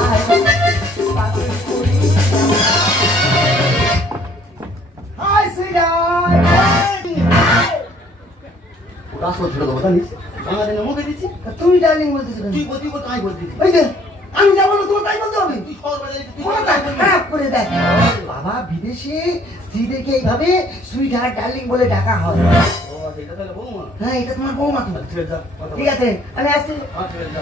High ওটা সব ছেড়ে দেবো জানিস আমাদের মুখে দিচ্ছি তুমি ডার্লিং বলতেছো তুই বলছি তাই বলছিস ওই যে আমি যাবো না তোমার তাই বলতে হবে তুই সর বাজারে তুই খারাপ করে দেয় বাবা বিদেশে স্ত্রীদেরকে এইভাবে সুইট হার্ট ডার্লিং বলে ডাকা হয় ও এটা তাহলে বৌমা হ্যাঁ এটা তোমার বৌমা তো ছেড়ে যা ঠিক আছে আমি আসছি ছেড়ে যা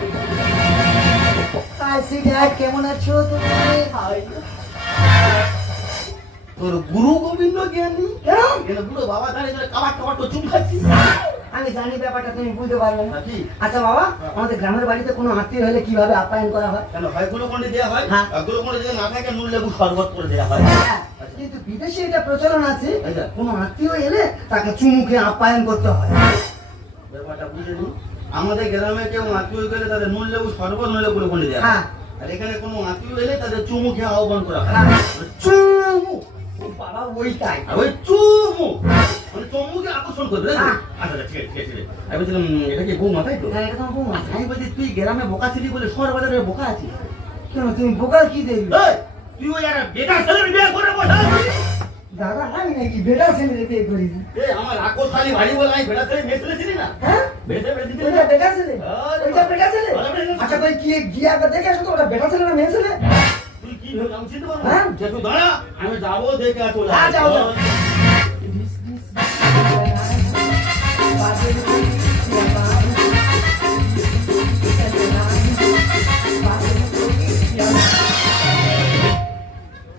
হাই সুইট হার্ট কেমন আছো তুমি তোর গুরু গোবিন্দ জ্ঞানী কেন কেন বুড়ো বাবা দাঁড়িয়ে ধরে কাবার কাবার তো চুপ খাচ্ছিস আমি জানি ব্যাপারটা তুমি বুঝতে পারবে না কি আচ্ছা বাবা আমাদের গ্রামের বাড়িতে কোনো আত্মীয় হলে কিভাবে আপ্যায়ন করা হয় কেন হয় গুলোকন্ডে দেওয়া হয় হ্যাঁ। আর গুলোকন্ডে যদি না থাকে নুন লেবু শরবত করে দেওয়া হয় হ্যাঁ, কিন্তু বিদেশে এটা প্রচলন আছে আচ্ছা। কোনো আত্মীয় এলে তাকে চুমুকে আপ্যায়ন করতে হয় ব্যাপারটা বুঝে নি আমাদের গ্রামে কেউ আত্মীয় গেলে তাদের নুন লেবু শরবত নইলে গুলোকন্ডে দেওয়া হ্যাঁ। হয় আর এখানে কোনো আত্মীয় এলে তাদের চুমু খেয়ে আহ্বান করা হয় হ্যাঁ, চুমু ও বাবা ওইটাই আর ওই চুমু মানে চুমুকে আকর্ষণ করবে তাই তো? হ্যাঁ। আচ্ছা আচ্ছা, ঠিক আছে ঠিক আছে আমি বলছিলাম এটা কি বৌমা তাই তো হ্যাঁ, এটা তোমার বৌমা। আমি বলছি তুই গ্রামে বোকা ছিলি বলে শহর বাজারে বোকা আছিস কেন তুমি বোকার কি দেখবি এই, তুই ওই একটা বেকার ছেলের বিয়ে করে বসা দাদা আমি নাকি বেটা ছেলে বিয়ে করেছি এই আমার আকশ খালি বাড়ি বলে আমি বেটা ছেলে মেয়ে ছেলে ছিলি না হ্যাঁ বেটে বেটে দিতে ওইটা বেটা ছেলে আরে ওইটা বেটা ছেলে ওটা বেটা ছেলে। আচ্ছা তুই কি গিয়ে একবার দেখে আসো তো ওটা বেটা ছেলে না মেয়ে ছেলে তুই কি ভেবে আমি চিনতে পারবো হ্যাঁ? যে তুই দাঁড়া আমি যাবো দেখে চলে হ্যাঁ, যাও, যাও।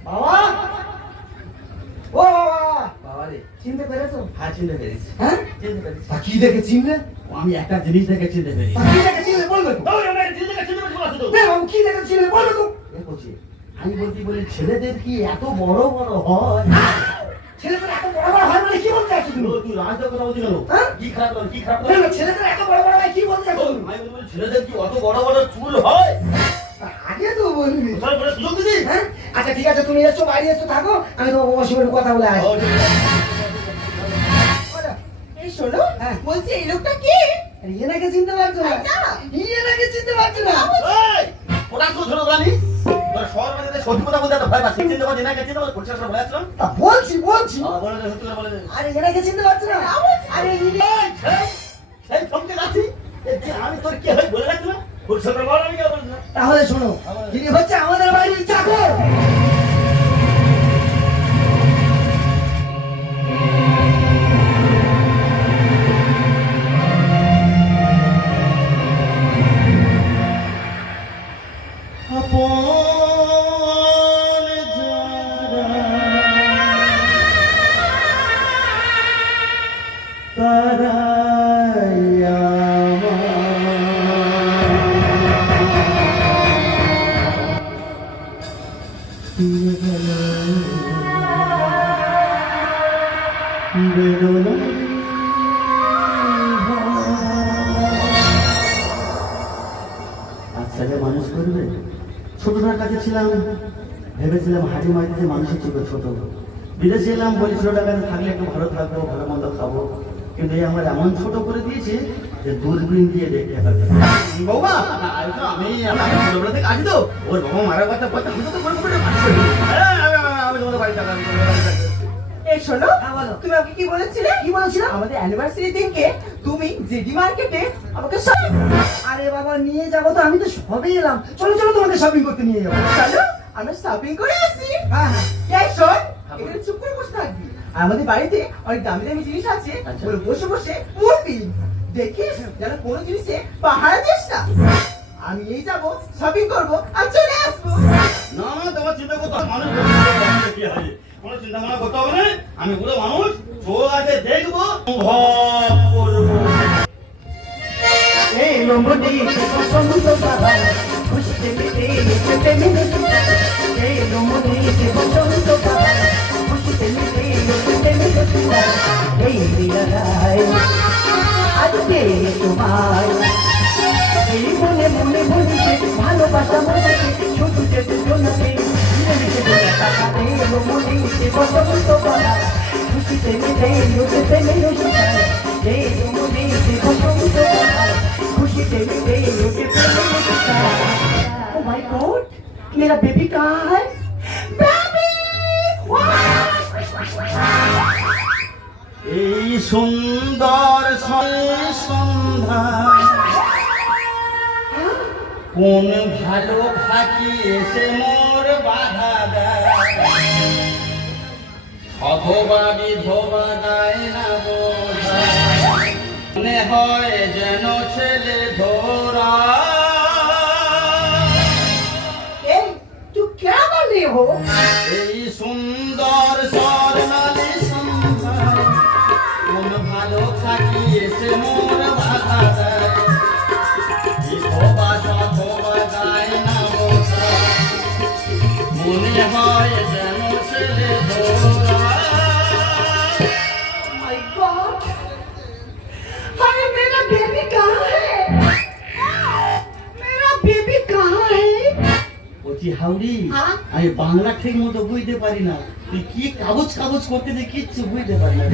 বাবা ও বাবা বাবা রে চিনতে পেরেছো হ্যাঁ চিনতে পেরেছি হ্যাঁ চিনতে পেরেছি তা কি দেখে চিনলে আমি একটা জিনিস দেখে চিনতে পেরেছি তা কি দেখে চিনলে বলবে তো ওই আমি একটা জিনিস দেখে চিনতে পেরেছি বলা শুধু বাবু কি দেখে চিনলে বলবে তো দেখছি আমি বলি ছেলেদের কি এত বড় বড় হয় ছেলেদের এত বড় বড় হয় মানে কি বলতে চাচ্ছ তুমি তুই রাজদের কথা বলছি কেন হ্যাঁ? কি খারাপ করে কি খারাপ না, করে না, ছেলেদের এত বড় বড় হয় কি বলতে চাচ্ছ তুমি আমি বলি ছেলেদের কি অত বড় বড় চুল হয় তা আগে তো বলবি তাহলে বলে সুযোগ দিদি হ্যাঁ আচ্ছা ঠিক আছে তুমি এসো বাইরে এসো থাকো আমি তোমার বাবার সঙ্গে একটু কথা বলে আসি এই শোনো হ্যাঁ। বলছি এই লোকটা কে আরে এনাকে চিনতে পারছো না না। এনাকে চিনতে পারছো না এই ওটা তো ধরো জানি তোর শহর বাজারে সত্যি কথা বলতে এত ভয় পাচ্ছিস চিনতে পারছি না চিনতে পারছি পরিষ্কার করে বলে আসলাম তা বলছি বলে দে সত্যি করে বলে দে আরে এনাকে চিনতে পারছো না আরে সেই থমকে যাচ্ছি আমি তোর কি হয় বলে রাখছি না পরিষ্কার করে বল আমি কি বলছি না তাহলে শোনো তিনি হচ্ছে আমাদের বাড়ির চাকর আপন যারা তারাই আচ্ছা যে মানুষ করবে ছোটটার কাছে ছিলাম ভেবেছিলাম হাঁটি মাটিতে মানুষের চোখে ছোট বিদেশে এলাম বলি ছোটটার কাছে থাকলে একটু ভালো থাকবো ভালো মন্দ খাবো কিন্তু এই আমার এমন ছোট করে দিয়েছে যে দূরবীন দিয়ে দেখতে পারবে বৌমা আমি ছোটবেলা থেকে আছি তো ওর বাবা মারা কথা কথা আমি তো করে আমি তোমাদের বাড়ি থাকলাম এই শোনো হ্যাঁ, বলো। তুমি আমাকে কি বলেছিলে কি বলছিলাম আমাদের অ্যানিভার্সারি দিনকে তুমি জেডি মার্কেটে আমাকে আরে বাবা নিয়ে যাবো তো আমি তো সবে এলাম চলো চলো তোমাকে শপিং করতে নিয়ে যাবো চলো আমরা শপিং করে আসি হ্যাঁ হ্যাঁ এই শোন এখানে চুপ করে বসে থাকবি আর আমাদের বাড়িতে অনেক দামি দামি জিনিস আছে আচ্ছা। ওগুলো বসে বসে পড়বি দেখিস যেন কোনো জিনিসে পাহারা দিস না আমি এই যাবো শপিং করবো আর চলে আসবো না না তোমার চিন্তা করতে হবে মানুষ কি হয় কোনো চিন্তা ভাবনা করতে হবে না আমি পুরো মানুষ চোখ আছে দেখবো ভয় করবো এই লম্বটি পছন্দ বাবা খুশিতে মেতে মেতে মেতে এই লম্বটি পছন্দ বাবা খুশিতে মেতে মেতে মেতে এই দিলারাই আজকে তোমার এই মনে মনে বলছে ভালোবাসা মনে ছোটতে দুজনাতে মিলেমিশে বলে টাকাতে লম্বটি পছন্দ বাবা খুশিতে মেতে মেতে মেতে এই লম্বটি পছন্দ বাবা খুশিতে মেতে মেতে মেতে ও মাই গড मेरा बेबी कहाँ है? बेबी! এই সুন্দর সন্ধ্যা কোন ভালো ফাঁকি এসে মোর বাধা দেয় অথবা বিধবা গায় না বোঝায় মনে হয় যেন ছেলে ধরা ए, तू क्या कर रही हो? এই সুন্দর স্বর্ণালী সন্ধ্যা কোন ভালো ফাঁকি এসে মোর বাধা দেয় বিধবা সধবা গায় না বোঝায় মনে হয় যেন ছেলে ধরা माय गॉड! अरे मेरा बेबी कहाँ है? मेरा बेबी कहाँ है? বলছি হাউরি হ্যাঁ? আমি বাংলা ঠিক মতো বুঝতে পারি না তুই কি কাগজ কাগজ করতে যে কিচ্ছু বুঝতে পারি না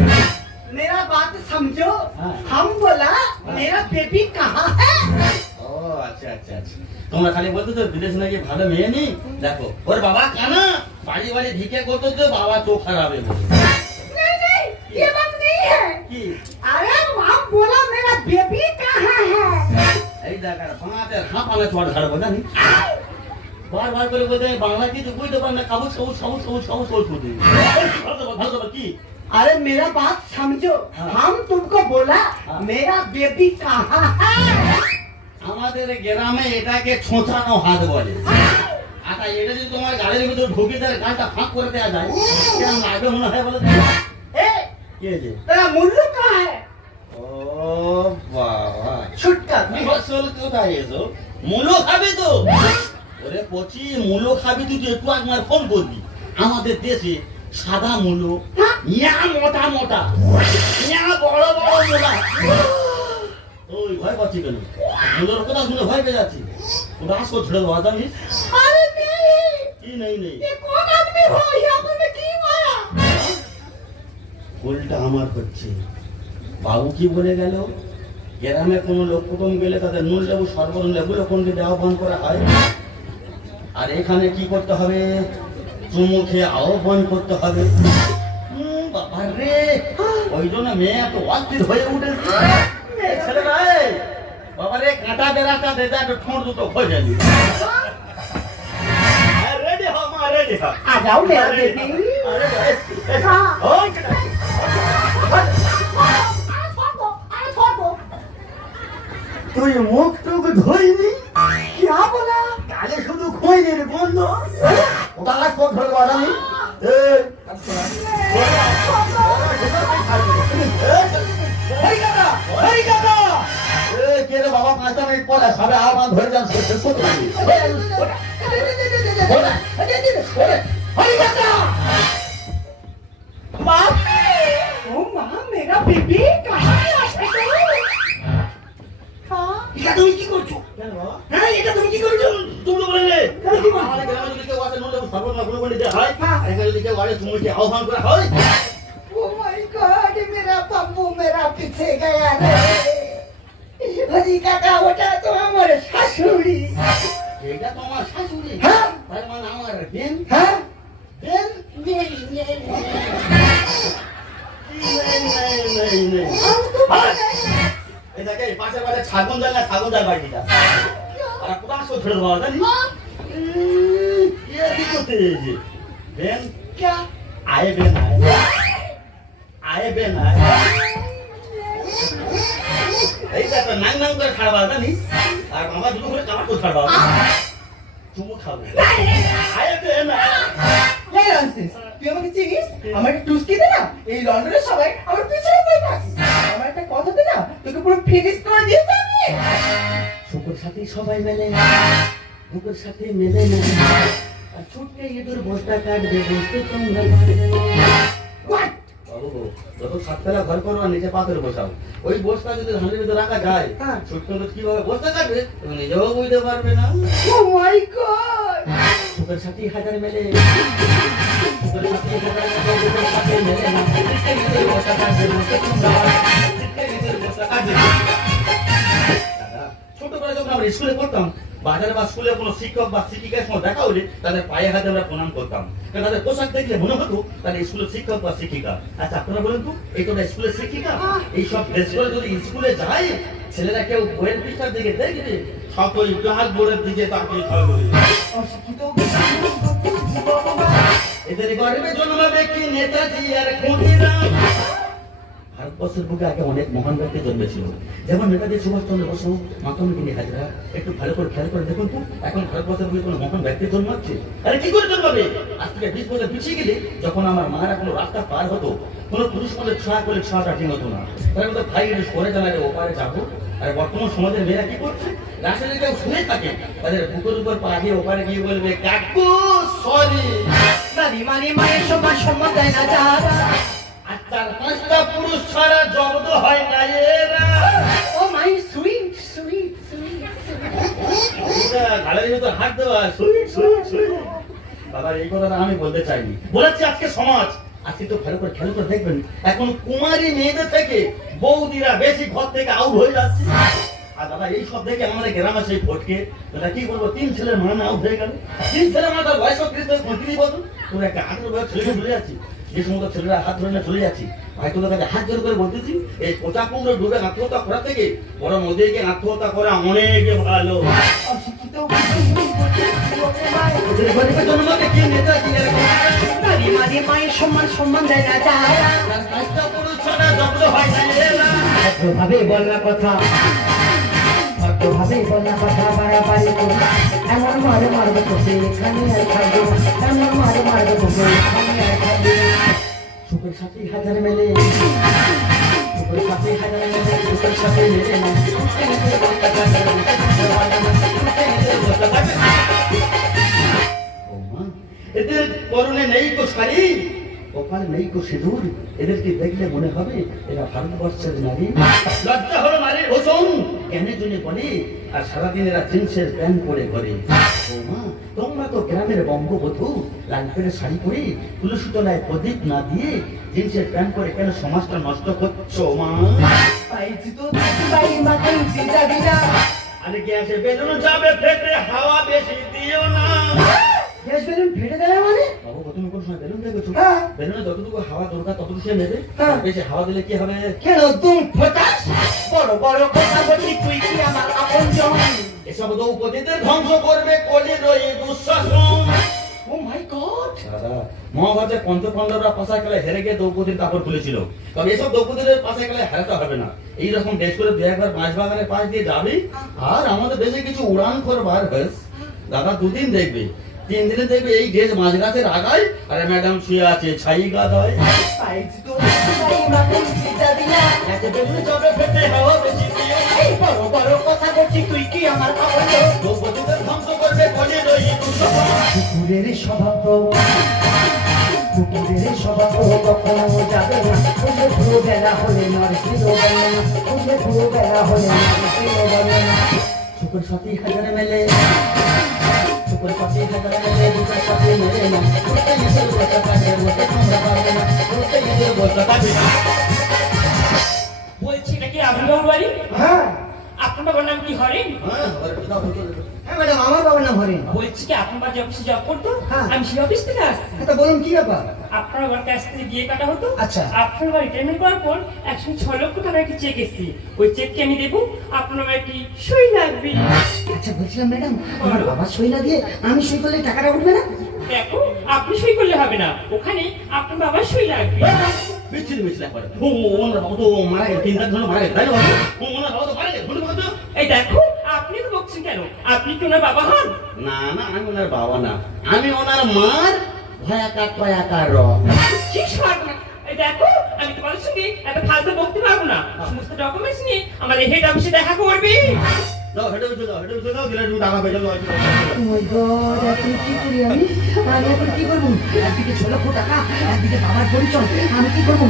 मेरा बात समझो। हाँ। हम बोला मेरा बेबी कहाँ है? ও আচ্ছা আচ্ছা আচ্ছা তোমরা খালি বলতো তো বিদেশ নাকি ভালো মেয়ে নেই দেখো ওর বাবা কানা বাড়ি বাড়ি ঢিকে করতো তো বাবা চোখ খারাপ হয়ে গেছে। नहीं नहीं, ये बात नहीं है। কি अरे हम बोला मेरा बेबी कहाँ है? এই দেখার বাংলাতে হাঁপালে চড় ঝাড়বো জানি বারবার করে বলতে আমি বাংলা কিছু বুঝতে পারি না কাগজ সবুজ সবুজ সবুজ সবুজ সবুজ করতে ভালো দেবো কি अरे मेरा बात समझो। हाँ। हम तुमको बोला हाँ। मेरा बेबी कहाँ है? আমাদের গ্রামে এটাকে ছোঁচানো হাত বলে আচ্ছা এটা যদি তোমার গাড়ির ভিতরে ঢুকে দেয় গাড়িটা ফাঁক করে দেওয়া যায় কেমন লাগবে মনে হয় বলো তো? ए, কে যে तेरा मुल्लू कहाँ है? ও বাবা छुटका ফসল কোথায় এসো মূলো খাবে তো ওরে পচি মূলো খাবি তুই তো একটু একবার ফোন করবি আমাদের দেশে সাদা মূলো ইয়া মোটা মোটা ইয়া বড় বড় মোটা ওই ভয় পাচ্ছি কেন মূলোর কথা শুনে ভয় পেয়ে যাচ্ছি ওটা আসো ছেড়ে দেওয়া জানিস अरे नहीं, কি নেই নেই ये कौन आदमी हो? यहाँ पर मैं क्यों आया? ভুলটা আমার হচ্ছে বাবু কি বলে গেল গ্রামে কোনো লোক কুটুম গেলে তাদের নুন লেবু সর্বন লেবু লোকনকে দেওয়া বন্ধ করা হয় আর এখানে কি করতে হবে চুমু খেয়ে আহ্বান করতে হবে বাবা রে ওই জন্য মেয়ে এত অস্থির হয়ে উঠেছে ছেলেরা বাবা রে কাঁটা বেড়াটা দে যা একটু ঠোঁট দুটো খোঁজে নি রেডি হ মা রেডি হ आ जाओ मेरा बेबी। हाँ। ওই তুই মুখ টুক ধইনি क्या बोला? গালে শুধু খইনি রে বন্ধ ওটা লাগ কোন ধরে বাড়ানি কে রে বাবা 5 মিনিট পরে সবে আবার ধরে যান শেষ করতে পারি बाप ओ माँ मेरा बेबी कहाँ है? हाँ। এটা তুমি কি করছো হ্যাঁ এটা তুমি কি করছো তুমি বলে আমাদের গ্রামে যদি কেউ আসে নলে সর্বনা গুলো বলে দেওয়া হয় এখানে যদি কেউ আসে তুমি কি আহ্বান করা হয় Oh my God, मेरा पप्पू मेरा पीछे गया रे। हजी काका ওটা তো আমার শাশুড়ি। এটা তোমার শাশুড়ি হ্যাঁ। তার মানে আমার বেন হ্যাঁ? বেন नहीं नहीं নেই हम तो এটাকে পাশে পাশে ছাগল যায় বাড়িটা আর কোথা সো ধরে দেওয়া জানি কি করতে যাইছে বেন क्या? আয় বেন আয় বেন আয় এইটা তো নাং নাং করে খাওয়া জানি আর মামা দুটো করে কামার করে খাওয়া চুমু খাবো আয় বেন এই ননসেন্স, তুই আমাকে চিনিস? আমার একটা টুস্কি দে না, এই লন্ডনের সবাই আমার পিছনে পড়ে থাকে। আমার একটা কথা দে না, তোকে পুরো ফিনিশ করে দিয়েছে আমি। শুকুর সাথে সবাই মেলে না বুকুর সাথে মেলে না আর ছোট্ট ইঁদুর বস্তা কাটবে বসতে তোমরা পারবে না What? বাবু যত সাততলা ঘর করো আর নিচে পাথর বসাও ওই বস্তা যদি ধানের ভিতরে রাখা যায় হ্যাঁ। ছোট্ট ইঁদুর কিভাবে বস্তা কাটবে তুমি নিজেও বুঝতে পারবে না Oh my God! শুকুর সাথে হাজার মেলে শুকুর সাথে হাজার মেলে বুকুর সাথে মেলে না ছোট্ট ইঁদুর বস্তা কাটবে বসতে তোমরা ছোট্ট ইঁদুর বস্তা কাটবে দাদা ছোটবেলায় যখন আমরা স্কুলে পড়তাম বাজারে বা স্কুলে কোনো শিক্ষক বা শিক্ষিকার সঙ্গে দেখা হলে তাদের পায়ে হাতে আমরা প্রণাম করতাম, কারণ তাদের পোশাক দেখলে মনে হতো তাদের স্কুলের শিক্ষক বা শিক্ষিকা। আচ্ছা আপনারা বলেন তো, এই তোমরা স্কুলের শিক্ষিকা? এইসব ড্রেস করে যদি স্কুলে যায়, ছেলেরা কেউ বইয়ের পৃষ্ঠার দিকে দেখবে, সকল ব্ল্যাক বোর্ডের দিকে তাকিয়ে থাকবে। অশিক্ষিত এদের গর্বে জন্মাবে কি নেতাজি আর ক্ষুদিরাম। ভারতবর্ষের বুকে আগে অনেক মহান ব্যক্তি জন্মেছিল, যেমন নেতাজি সুভাষচন্দ্র বসু, মাতঙ্গ গিরি হাজরা। একটু ভালো করে খেয়াল করে দেখুন তো, এখন ভারতবর্ষের বুকে কোনো মহান ব্যক্তি জন্মাচ্ছে? আরে কি করে জন্মাবে? আজ থেকে 20 বছর পিছিয়ে গেলে, যখন আমার মারা কোনো রাস্তা পার হতো, কোনো পুরুষ মানুষ ছোঁয়া করলে ছোঁয়াটা ঠিক হতো না। তার মধ্যে ভাই করে জানালে ওপারে যাবো। আর বর্তমান সমাজের মেয়েরা কি করছে, রাস্তায় কেউ শুনে থাকে, তাদের বুকের উপর পা দিয়ে ওপারে গিয়ে বলবে কাকু সরি। নারী মানে মায়ের সমান সম্মান দেয় না যারা। আর 4-5টা পুরুষ ছাড়া জব্দ হয় না এরা। ও মাই সুইট সুইট সুইট। গালের ভিতর হাত দেওয়া, সুইট সুইট সুইট। বাবা এই কথাটা আমি বলতে চাইনি, বলেছি আজকে সমাজ। আজকে তো ভালো করে খেয়াল করে দেখবেন, এখন কুমারী মেয়েদের থেকে বৌদিরা বেশি ঘর থেকে আউট হয়ে যাচ্ছে। আর দাদা এই সব দেখে আমাদের গ্রামে সেই ফটকে, দাদা কি বলবো, 3 ছেলের মা আউট হয়ে গেল। 3 ছেলের মা, তার বয়স 30 বছর, তোর একটা 18 বছর ছেলেকে চলে যাচ্ছি। যে সমস্ত ছেলেরা হাত ধরে না চলে যাচ্ছি, ভাই তোদের কাছে হাত জোর করে বলতেছি, এই পচা কুমড়ো ডুবে আত্মহত্যা করা থেকে বড় নদীকে গিয়ে আত্মহত্যা করা অনেক ভালো। অশিক্ষিত ওদের গরিবের জন্মকে কি নেতাজি আর ক্ষুদিরাম। নারী মানে মায়ের সমান সম্মান দেয় না যারা। তার 5টা পুরুষ ছাড়া জব্দ হয় না এরা। ভাবে বলনা কথা, ভাবে বলনা কথা, বাড়াবাড়ি করে এমন মারে মারবে তোকে, এখানে আর খাবে, এমন মারে মারবে তোকে, এখানে আর খাবে। সুখের সাথে হাজার মেলে, সুখের সাথে হাজার মেলে, সুখের সাথে মেলে না। ও মা, এদের পরনে নেই তো শাড়ি, কপালে নেই তো সিঁদুর, এদেরকে দেখলে মনে হবে এরা ভারতবর্ষের নারী। লজ্জা হলো নারীর ওজন, কেন জন্য বলে, আর সারাদিন এরা জিন্সের প্যান্ট পরে ঘরে। ও মা, তোমরা তো গ্রামের বঙ্গবধূ, লাল পেড়ে শাড়ি পরে, তুলসী তলায় প্রদীপ না দিয়ে জিন্সের প্যান্ট পরে কেন সমাজটা নষ্ট করছো মা? পাইছি তো তাই মাথায় যাবি না। আরে গ্যাসে বেলুন যাবে ফেটে, হাওয়া বেশি দিও না। গ্যাস বেলুন ফেটে দেয় মানে? বাবু তুমি কোন সময় বেলুন দেখেছো? হ্যাঁ। বেলুনে যতটুকু হাওয়া দরকার ততটুকু সে নেবে, হ্যাঁ। বেশি হাওয়া দিলে কি হবে? কেন তুম ফটাস? বড় বড় কথা বলি, তুই কি আমার আপনজন? এসব দ্রৌপদীদের ধ্বংস করবে কলির ওই দুঃশাসন। ও মাই গড। দাদা, মহাভারতে পঞ্চপাণ্ডবরা পাশা খেলায় হেরে গিয়ে দ্রৌপদীর কাপড় খুলেছিল, তবে এসব দ্রৌপদীদের পাশা খেলায় হারাতে হবে না। এইরকম ড্রেস করে 2-1 বার 5 বাগানের পাশ দিয়ে যাবি, আর আমাদের দেশে কিছু উড়ান করবার হয়েছে দাদা, 2 দিন দেখবে, 3 দিনে দেখবে এই ড্রেস মাঝ গাছের আগায়, আর ম্যাডাম শুয়ে আছে ছাই গাদায়। পাইছি তো তাই মাথায় যাবি না। এত বেলুন যাবে ফেটে, হাওয়া বেশি দিও না। এই বড় বড় কথা বলছি, তুই কি আমার আপনজন? দ্রৌপদীদের ধ্বংস করবে কলির ওই দুঃশাসন। কুকুরের স্বভাব, কুকুরের স্বভাব কখনো যাবে না। বুঝলে পুরো বেলা হলে নরসিংহ বলে না, বুঝলে পুরো বেলা হলে নরসিংহ বলে না। সুখের সাথে হাজার মেলে, সুখের সাথে হাজার মেলে, দুটোর সাথে মেলে না। করতে নিজের বলতে পারবে, বলতে তোমরা পারবে না, করতে নিজের বলতে পারবে না। বলছি এটা কি আপনার বাবুর বাড়ি? হ্যাঁ আপনার বাবার নাম কি হরেন? হ্যাঁ, ঘরে ঢোকা হতো না। হ্যাঁ ম্যাডাম, আমার বাবার নাম হরেন। বলছি কি আপনার বাবা যে অফিসে জব করতো, হ্যাঁ। আমি সেই অফিস থেকে আসছি। আচ্ছা বলুন কি ব্যাপার? আপনার বাবার কাছ থেকে বিয়ে কাটা হতো। আচ্ছা। আপনার বাড়ি পেমেন্ট করার পর 106 লক্ষ টাকা একটি চেক এসেছে, ওই চেকটি আমি দেবো, আপনার বাবা কি সই লাগবে। আচ্ছা বলছিলাম ম্যাডাম, আমার বাবার সই না দিয়ে আমি সই করলে টাকাটা উঠবে না? দেখো আপনি সই করলে হবে না, ওখানে আপনার বাবার সই লাগবে। বিচ্ছিরি মিছিল একবারে। ওনার বাবা তো মারা গেছে, 3-4 জন মারা গেছে, তাই না বাবু? ওনার বাবা তো মারা গেছে, শুনুন বাবু তো। এই দেখো আপনি তো বলছেন কেন, আপনি কি ওনার বাবা হন? না না, আমি ওনার বাবা না, আমি ওনার মার ভয়াকার টয়াকার র। কি সর্বনাশ! এই দেখো আমি তোমার সঙ্গে এত ফালতু বকতে পারবো না, সমস্ত ডকুমেন্টস নিয়ে আমাদের হেড অফিসে দেখা করবি। যাও হেঁটে বসে যাও, হেঁটে বসে যাও, দিলে তুমি টাকা পেয়ে যাবো। Oh my God, এখন কি করি আমি? আমি এখন কি করবো? একদিকে 6 লক্ষ টাকা, একদিকে বাবার পরিচয়, আমি কি করবো?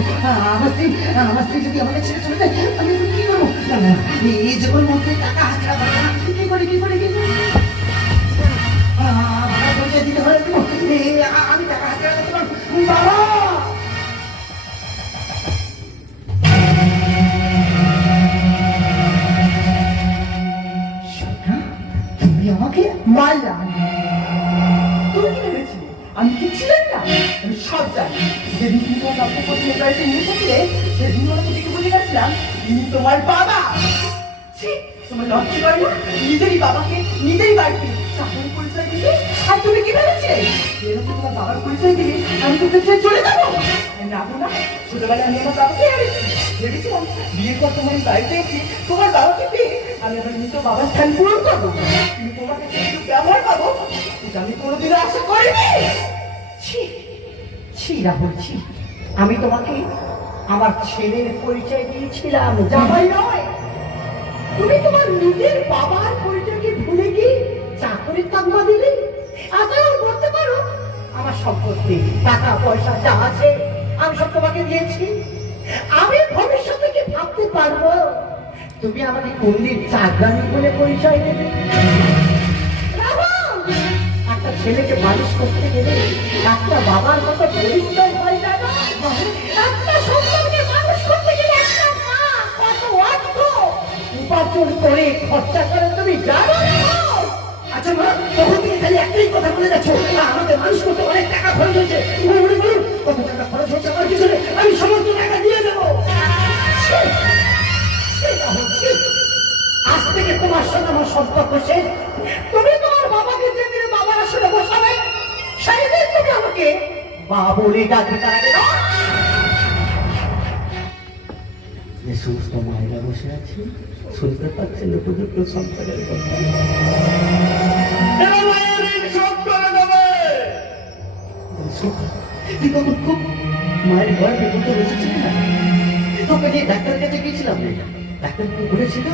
আমার স্ত্রী যদি আমাকে ছেড়ে চলে যায়, আমি এখন কি করবো? না, না, এই জীবন মধ্যে টাকা হাতছাড়া করবো না। কি করি? বাবার পরিচয় দিতে হলে দেবো। আমি টাকা হাতছাড়া করতে পারবো। বাবা! সোনা, তুমি আমাকে তুমি কি ভেবেছিলে আমি কি ছিলেন না? আমি সব জানি। যেদিন তুমি তোমার বাপকে প্রথম এ বাড়িতে নিয়ে এসেছিলে সেদিন ওনাকে দেখে বলে গেছিলাম ইনি তোমার বাবা। ছি, তোমার লজ্জা করে না? নিজেরই বাবাকে নিজেরই বাড়িতে চাকরি পরিচয় দিতে। আর তুমি কি ভেবেছিলে এরকম তোমার বাবার পরিচয় দিলে আমি তোকে ছেড়ে চলে যাবো? না গো না, ছোটবেলায় আমি আমার বাবাকে হারিয়েছি। ভেবেছিলাম বিয়ের পর তোমার এই বাড়িতে এসে তোমার বাবাকে পেয়ে আমি আমার মৃত বাবার স্থান পূরণ করবো, কিন্তু তোমার কাছে একটু ব্যবহার পাবো এটা আমি কোনোদিনও আশা করিনি। ছি ছি রাহুল, ছি। আমি তোমাকে আমার ছেলের পরিচয় দিয়েছিলাম, জামাই নয়। তুমি তোমার নিজের বাবার পরিচয়কে ভুলে গিয়ে চাকরির তকমা দিলে। আচ্ছা বলতে পারো আমার সম্পত্তি টাকা পয়সা যা আছে আমি সব তোমাকে দিয়েছি। আমি ভবিষ্যতে কি ভাবতে পারবো তুমি আমাকে কোনদিন চাকরানি বলে পরিচয় দেবে? রাহুল, একটা ছেলেকে মানুষ করতে গেলে একটা বাবার মতো পরিচয় হয় না। একটা সন্তানকে মানুষ করতে গেলে একটা মা কত অর্থ উপার্জন করে খরচা করে তুমি জানো না? আচ্ছা মা, তখন তুমি খালি একটাই কথা বলে যাচ্ছ, আমাদের মানুষ করতে অনেক টাকা খরচ হয়েছে। বলুন কত টাকা খরচ হচ্ছে আমার পিছনে, আমি সমস্ত টাকা দিয়ে দেবো। আজ থেকে তোমার সঙ্গে আমার সম্পর্ক শেষ। তুমি তোমার বাবাকে যেদিন বাবার আসলে বসাবে সেই দিন তুমি আমাকে মা বলে ডাকবে। তার আগে নয়। যে সমস্ত মায়েরা বসে আছে শুনতে পাচ্ছেন উপযুক্ত সন্তানের কথা। তুই তখন খুব মায়ের ভয় বিপদে বসেছিলি না? তোকে নিয়ে ডাক্তারের কাছে গিয়েছিলাম না, ডাক্তার বলেছিল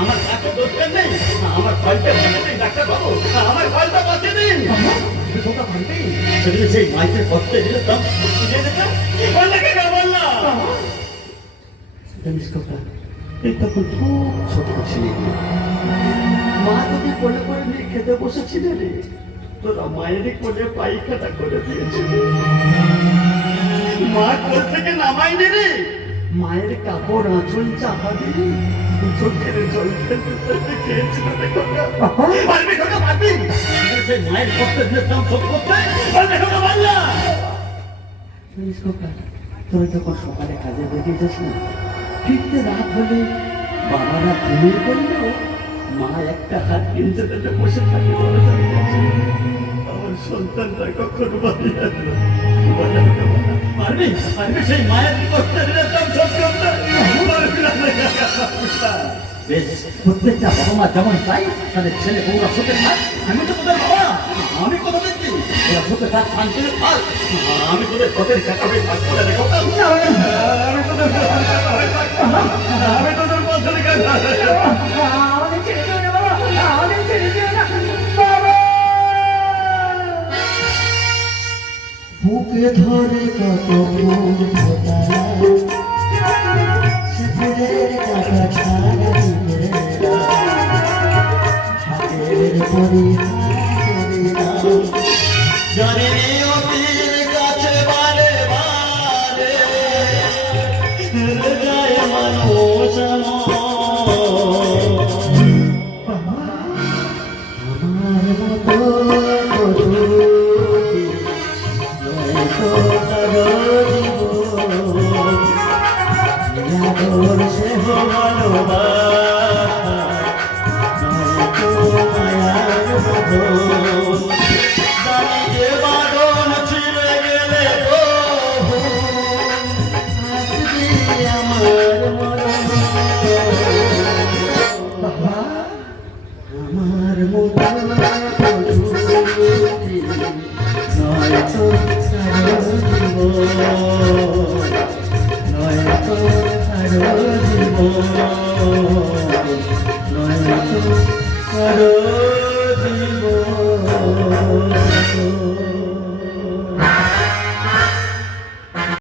আমার কাছে দোষটা নেই, আমার ফলটা নেই ডাক্তার বাবু, আমার ফলটা বাঁচিয়ে দিন। সেদিন সেই মাইকের পথে দিলে তখন তখন খুব ছোট ছিলি, মা তোকে কোলে করে নিয়ে খেতে বসেছিলে রে, তোরা মায়েরই কোলে পায়খানা করে দিয়েছিল। মা কোল থেকে নামাইনি রে, মায়ের কাপড় আঁচল চাপা দিয়ে চোখের জল ফেলতে ফেলতে খেয়েছিল রে খোকা। পারবি খোকা, পারবি? সেই মায়ের পক্ষে দিয়েছিলাম শোধ করতে, পারবি খোকা, পারলা? তোরা যখন সকালে কাজে বেরিয়ে যাস না, ফিরতে রাত হলে বাবারা ঘুমিয়ে পড়লেও মা একটা হাত কিনতে পেতে বসে থাকে দরজার কাছে। আমার সন্তানটা কখনো বাড়ি আসবে? পারবি? পারবি সেই মায়ের পক্ষে দিয়েছিলাম শোধ করতে? পারবি না রে কাকা। বেশ, প্রত্যেকটা বাবা মা যেমন চাই তাদের ছেলে বউরা সুখে থাক। আমি তো তোদের বাবা, আমি কথা দিচ্ছি ওরা সুখে থাক, শান্তিতে থাক। আমি তোদের পথের কাকা হয়ে থাকবো না রে খোকা। আমি তোদের পথের কাকা। আমাদের ছেড়ে দিও না বাবা, আমাদের ছেড়ে দিও না বাবা। বুকে ধরে কত ফুল ফোটালা, সে ফুলের কাটা ছাড়া দিলে হাতের পরি